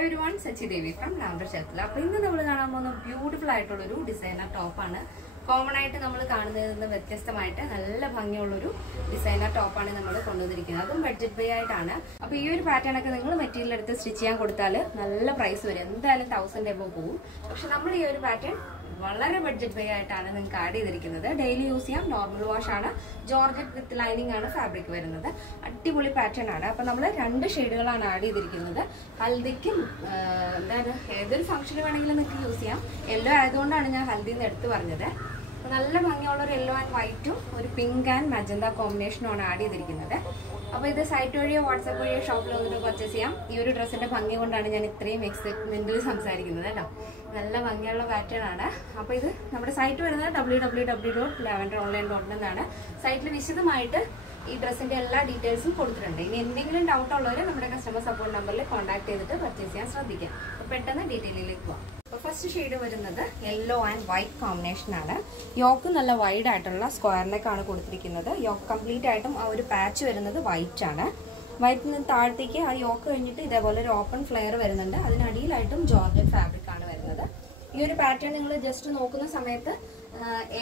hello ഒരു വൺ Sachi Devi from ലാംഡർ ഷെൽത്തിൽ അപ്പോൾ ഇന്ന് നമ്മൾ കാണാൻ പോകുന്ന ബ്യൂട്ടിഫുൾ ആയിട്ടുള്ളൊരു ഡിസൈനർ ടോപ്പാണ് കോമൺ ആയിട്ട് നമ്മൾ കാണുന്നതിൽ നിന്ന് വ്യത്യസ്തമായിട്ട് നല്ല ഭംഗിയുള്ളൊരു ഡിസൈനർ ടോപ്പാണ് നമ്മൾ കൊണ്ടുവന്നിരിക്കുന്നത് അതും ബഡ്ജറ്റ് പേ ആയിട്ടാണ് അപ്പോൾ ഈ ഒരു പാറ്റേൺ ഒക്കെ നിങ്ങൾ മെറ്റീരിയൽ എടുത്ത് സ്റ്റിച്ച് ചെയ്യാൻ കൊടുത്താൽ നല്ല പ്രൈസ് വരും എന്തായാലും തൗസൻഡ് എബോ പോകും പക്ഷെ നമ്മൾ ഈ ഒരു പാറ്റേൺ വളരെ ബഡ്ജറ്റ് പേ ആയിട്ടാണ് നിങ്ങൾക്ക് ആഡ് ചെയ്തിരിക്കുന്നത് ഡെയിലി യൂസ് ചെയ്യാം നോർമൽ വാഷ് ആണ് ജോർജറ്റ് വിത്ത് ലൈനിങ് ആണ് ഫാബ്രിക് വരുന്നത് അടിപൊളി പാറ്റേൺ ആണ് അപ്പം നമ്മൾ രണ്ട് ഷെയ്ഡുകളാണ് ആഡ് ചെയ്തിരിക്കുന്നത് ഹൽദിക്കും എന്താണ് ഏതൊരു ഫംഗ്ഷന് വേണമെങ്കിലും നിങ്ങൾക്ക് യൂസ് ചെയ്യാം യെല്ലോ ആയതുകൊണ്ടാണ് ഞാൻ ഹൽദിയിൽ നിന്ന് എടുത്ത് പറഞ്ഞത് നല്ല ഭംഗിയുള്ള ഒരു യെല്ലോ ആൻഡ് വൈറ്റും ഒരു പിങ്ക് ആൻഡ് മജന്ത കോമ്പിനേഷനുമാണ് ആഡ് ചെയ്തിരിക്കുന്നത് അപ്പോൾ ഇത് സൈറ്റ് വഴിയോ വാട്സാപ്പ് വഴിയോ ഷോപ്പിൽ വന്നിട്ട് പർച്ചേസ് ചെയ്യാം ഈ ഒരു ഡ്രസ്സിന്റെ ഭംഗി കൊണ്ടാണ് ഞാൻ ഇത്രയും എക്സൈറ്റ്മെന്റിൽ സംസാരിക്കുന്നത് കേട്ടോ നല്ല ഭംഗിയുള്ള പാറ്റേൺ ആണ് അപ്പോൾ ഇത് നമ്മുടെ സൈറ്റ് വരുന്നത് W W W dot eleven online dot എന്നാണ് സൈറ്റിൽ വിശദമായിട്ട് ഈ ഡ്രസ്സിന്റെ എല്ലാ ഡീറ്റെയിൽസും കൊടുത്തിട്ടുണ്ട് ഇനി എന്തെങ്കിലും ഡൗട്ട് ഉള്ളവർ നമ്മുടെ കസ്റ്റമർ സപ്പോർട്ട് നമ്പറിൽ കോൺടാക്ട് ചെയ്തിട്ട് പർച്ചേസ് ചെയ്യാൻ ശ്രദ്ധിക്കാം അപ്പോൾ പെട്ടെന്ന് ഡീറ്റെയിലേക്ക് പോവാം ഫസ്റ്റ് ഷെയ്ഡ് വരുന്നത് യെല്ലോ ആൻഡ് വൈറ്റ് കോമ്പിനേഷൻ ആണ് യോക്ക് നല്ല വൈഡ് ആയിട്ടുള്ള സ്ക്വയർ കൊടുത്തിരിക്കുന്നത് യോക്ക് കംപ്ലീറ്റ് ആയിട്ടും ആ ഒരു പാച്ച് വരുന്നത് വൈറ്റ് ആണ് വൈറ്റിൽ നിന്ന് താഴത്തേക്ക് ആ യോക്ക് കഴിഞ്ഞിട്ട് ഇതേപോലെ ഒരു ഓപ്പൺ ഫ്ലെയർ വരുന്നുണ്ട് അതിനടിയിലായിട്ടും ജോർജറ്റ് ഫാബ്രിക് ആണ് വരുന്നത് ഈ ഒരു പാറ്റേൺ നിങ്ങൾ ജസ്റ്റ് നോക്കുന്ന സമയത്ത്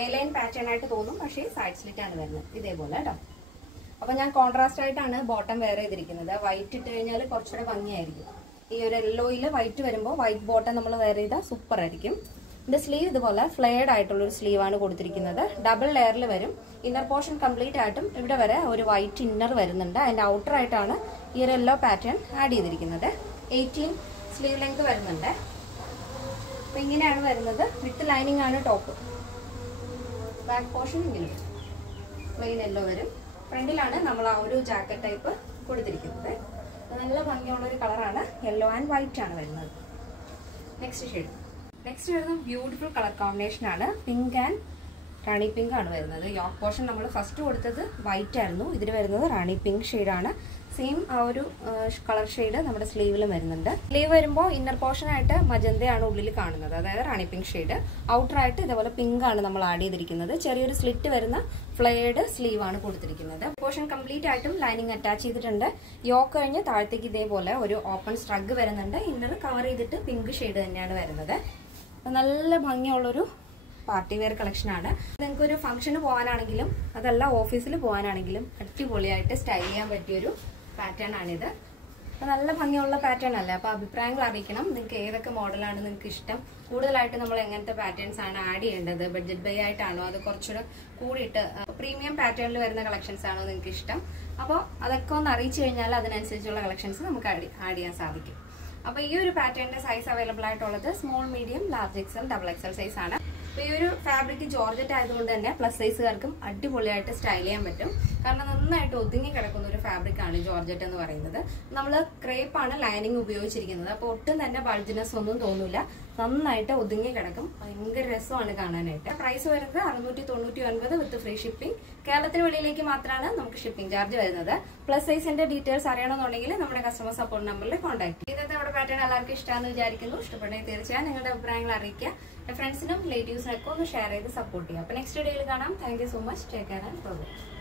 എ ലൈൻ പാറ്റേൺ ആയിട്ട് തോന്നും പക്ഷേ സൈഡ് സ്ലിറ്റ് ആണ് വരുന്നത് ഇതേപോലെ കേട്ടോ അപ്പോൾ ഞാൻ കോൺട്രാസ്റ്റ് ആയിട്ടാണ് ബോട്ടം വേറെ ചെയ്തിരിക്കുന്നത് വൈറ്റ് ഇട്ട് കഴിഞ്ഞാൽ കുറച്ചുകൂടെ ഭംഗിയായിരിക്കും ഈ ഒരു യെല്ലോയിൽ വൈറ്റ് വരുമ്പോൾ വൈറ്റ് ബോട്ടം നമ്മൾ വെയർ ചെയ്താൽ സൂപ്പർ ആയിരിക്കും ഇതിൻ്റെ സ്ലീവ് ഇതുപോലെ ഫ്ലെയർഡ് ആയിട്ടുള്ളൊരു ആണ് കൊടുത്തിരിക്കുന്നത് ഡബിൾ ലെയറിൽ വരും ഇന്നർ പോർഷൻ കംപ്ലീറ്റ് ആയിട്ടും ഇവിടെ വരെ ഒരു വൈറ്റ് ഇന്നർ വരുന്നുണ്ട് അതിൻ്റെ ഔട്ടർ ആയിട്ടാണ് ഈ ഒരു യെല്ലോ പാറ്റേൺ ആഡ് ചെയ്തിരിക്കുന്നത് എയ്റ്റീൻ സ്ലീവ് ലെങ്ത് വരുന്നുണ്ട് അപ്പോൾ ഇങ്ങനെയാണ് വരുന്നത് വിത്ത് ലൈനിങ് ആണ് ടോപ്പ് ബാക്ക് പോർഷൻ ഇങ്ങനെ വരും പ്ലെയിൻ യെല്ലോ വരും ഫ്രണ്ടിലാണ് നമ്മൾ ആ ഒരു ജാക്കറ്റ് ടൈപ്പ് കൊടുത്തിരിക്കുന്നത് നല്ല ഭംഗിയുള്ള ഒരു കളറാണ് യെല്ലോ ആൻഡ് വൈറ്റ് ആണ് വരുന്നത് നെക്സ്റ്റ് ഷെയ്ഡ് നെക്സ്റ്റ് വരുന്നത് ബ്യൂട്ടിഫുൾ കളർ കോമ്പിനേഷൻ ആണ് പിങ്ക് ആൻഡ് റാണി പിങ്ക് ആണ് വരുന്നത് യോക്ക് പോർഷൻ നമ്മൾ ഫസ്റ്റ് കൊടുത്തത് വൈറ്റ് ആയിരുന്നു ഇതിന് വരുന്നത് റാണി പിങ്ക് ഷെയ്ഡാണ് സെയിം ആ ഒരു കളർ ഷെയ്ഡ് നമ്മുടെ സ്ലീവിലും വരുന്നുണ്ട് സ്ലീവ് വരുമ്പോൾ ഇന്നർ പോർഷനായിട്ട് മജന്തയാണ് ഉള്ളിൽ കാണുന്നത് അതായത് റാണി പിങ്ക് ഷെയ്ഡ് ഔട്ടറായിട്ട് ഇതേപോലെ പിങ്ക് ആണ് നമ്മൾ ആഡ് ചെയ്തിരിക്കുന്നത് ചെറിയൊരു സ്ലിറ്റ് വരുന്ന ഫ്ലെയർഡ് സ്ലീവ് ആണ് കൊടുത്തിരിക്കുന്നത് പോർഷൻ കംപ്ലീറ്റ് ആയിട്ടും ലൈനിങ് അറ്റാച്ച് ചെയ്തിട്ടുണ്ട് യോക്ക് കഴിഞ്ഞ് താഴത്തേക്ക് ഇതേപോലെ ഒരു ഓപ്പൺ സ്ട്രഗ് വരുന്നുണ്ട് ഇന്നർ കവർ ചെയ്തിട്ട് പിങ്ക് ഷെയ്ഡ് തന്നെയാണ് വരുന്നത് നല്ല ഭംഗിയുള്ളൊരു പാർട്ടി വെയർ കളക്ഷനാണ് നിങ്ങൾക്ക് ഒരു ഫംഗ്ഷന് പോകാനാണെങ്കിലും അതല്ല ഓഫീസിൽ പോകാനാണെങ്കിലും അടിപൊളിയായിട്ട് സ്റ്റൈൽ ചെയ്യാൻ പറ്റിയൊരു പാറ്റേൺ ആണിത് അപ്പോൾ നല്ല ഭംഗിയുള്ള പാറ്റേൺ അല്ലേ അപ്പോൾ അഭിപ്രായങ്ങൾ അറിയിക്കണം നിങ്ങൾക്ക് ഏതൊക്കെ മോഡലാണ് നിങ്ങൾക്ക് ഇഷ്ടം കൂടുതലായിട്ട് നമ്മൾ എങ്ങനത്തെ പാറ്റേൺസ് ആണ് ആഡ് ചെയ്യേണ്ടത് ബഡ്ജറ്റ് ബൈ ആയിട്ടാണോ അത് കുറച്ചുകൂടെ കൂടിയിട്ട് പ്രീമിയം പാറ്റേണിൽ വരുന്ന കളക്ഷൻസ് ആണോ നിങ്ങൾക്ക് ഇഷ്ടം അപ്പോൾ അതൊക്കെ ഒന്ന് അറിയിച്ചു കഴിഞ്ഞാൽ അതിനനുസരിച്ചുള്ള കളക്ഷൻസ് നമുക്ക് ആഡ് ചെയ്യാൻ സാധിക്കും അപ്പോൾ ഈ ഒരു പാറ്റേണിൻ്റെ സൈസ് അവൈലബിൾ ആയിട്ടുള്ളത് small medium large XL double XL size ആണ് അപ്പൊ ഈ ഒരു ഫാബ്രിക് ജോർജറ്റ് ആയതുകൊണ്ട് തന്നെ പ്ലസ് സൈസുകാർക്കും അടിപൊളിയായിട്ട് സ്റ്റൈൽ ചെയ്യാൻ പറ്റും കാരണം നന്നായിട്ട് ഒതുങ്ങി കിടക്കുന്ന ഒരു ഫാബ്രിക് ആണ് ജോർജറ്റ് എന്ന് പറയുന്നത് നമ്മൾ ക്രേപ്പാണ് ലൈനിങ് ഉപയോഗിച്ചിരിക്കുന്നത് അപ്പോൾ ഒട്ടും തന്നെ ബൾജിനസ് ഒന്നും തോന്നില്ല നന്നായിട്ട് ഒതുങ്ങി കിടക്കും ഭയങ്കര രസമാണ് കാണാനായിട്ട് പ്രൈസ് വരുന്നത് അറുന്നൂറ്റി തൊണ്ണൂറ്റി ഒൻപത് വിത്ത് ഫ്രീ ഷിപ്പിംഗ് കേരളത്തിന് വെളിയിലേക്ക് മാത്രമാണ് നമുക്ക് ഷിപ്പിംഗ് ചാർജ് വരുന്നത് പ്ലസ് സൈസിന്റെ ഡീറ്റെയിൽസ് അറിയണമെന്നുണ്ടെങ്കിൽ നമ്മുടെ കസ്റ്റമർ സപ്പോർട്ട് നമ്പറിൽ കോൺടാക്ട് ഇന്നത്തെ നമ്മുടെ പാറ്റേൺ എല്ലാവർക്കും ഇഷ്ടമാണെന്ന് വിചാരിക്കുന്നു ഇഷ്ടപ്പെട്ടെങ്കിൽ തീർച്ചയായും നിങ്ങളുടെ അഭിപ്രായങ്ങൾ അറിയിക്കുക ഫ്രണ്ട്സിനും റിലേറ്റീവ്സിനും ഫ്രണ്ട്സിനൊക്കെ ഒന്ന് ഷെയർ ചെയ്ത് സപ്പോർട്ട് ചെയ്യുക അപ്പോൾ നെക്സ്റ്റ് വീഡിയോയിൽ കാണാം thank so much take care and programme